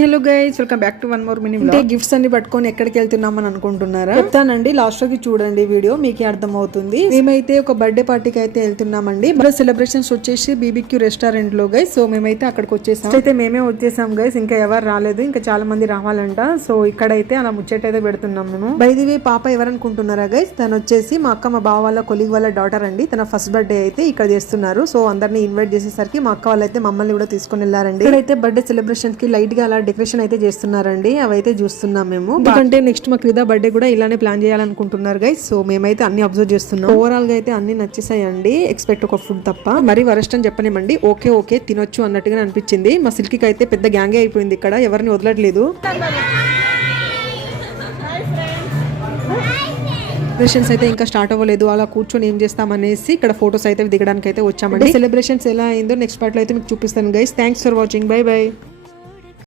Hello guys, welcome back to one more mini vlog. అంటే gifts అన్ని పట్టుకొని ఎక్కడికి వెళ్తున్నామని అనుకుంటున్నారా? చెప్తానండి, లాస్ట్ లోకి చూడండి వీడియో, మీకే అర్థం అవుతుంది. మేమైతే ఒక బర్త్డే పార్టీకి అయితే వెళ్తున్నామండి. బర్త్డే సెలబ్రేషన్స్ వచ్చేసి బీబీక్యూ రెస్టారెంట్ లో గైస్. సో మేమైతే అక్కడికి వచ్చేసాం. అయితే మేమే వచ్చేసాం గైస్, ఇంకా ఎవరు రాలేదు, ఇంకా చాలా మంది రావాలంట. సో ఇక్కడైతే అలా ముచ్చట అయితే పెడుతున్నాం మేము. బై ది వే, పాప ఎవరనుకుంటున్నారా గైస్? తను వచ్చేసి మా అక్క, మా బావ వాళ్ళ కొలీగ్ వాళ్ళ డాటర్ అండి. తన ఫస్ట్ బర్త్డే అయితే ఇక్కడ చేస్తున్నారు. సో అందరిని ఇన్వైట్ చేసేసరికి మా అక్క వాళ్ళైతే మమ్మల్ని కూడా తీసుకొని వెళ్ళారండి. ఇక్కడైతే బర్త్డే సెలబ్రేషన్ కి లైట్ గా అలా డెకరేషన్ అయితే చేస్తున్నారండి. అవైతే చూస్తున్నాం మేము. ఎందుకంటే నెక్స్ట్ మా క్రిదా బర్త్డే కూడా ఇలానే ప్లాన్ చేయాలనుకుంటున్నారు గైస్. సో మేమైతే అన్ని అబ్జర్వ్ చేస్తున్నాం. ఓవరాల్ గా అయితే అన్ని నచ్చేసాయండి, ఎక్స్పెక్ట్ ఒక ఫుడ్ తప్ప. మరి వరస్ట్ అని చెప్పనేమండి, ఓకే ఓకే తినొచ్చు అన్నట్టుగా అనిపించింది. మా సిల్కీకి అయితే పెద్ద గ్యాంగే అయిపోయింది ఇక్కడ, ఎవరిని వదలట్లేదు. సెలబ్రేషన్స్ అయితే ఇంకా స్టార్ట్ అవ్వలేదు, అలా కూర్చొని ఏం చేస్తామనేసి ఇక్కడ ఫొటోస్ అయితే దిగడానికి అయితే వచ్చామండి. సెలబ్రేషన్స్ ఎలా అయిందో నెక్స్ట్ పార్ట్ లో అయితే మీకు చూపిస్తాను guys. Thanks for watching, by by.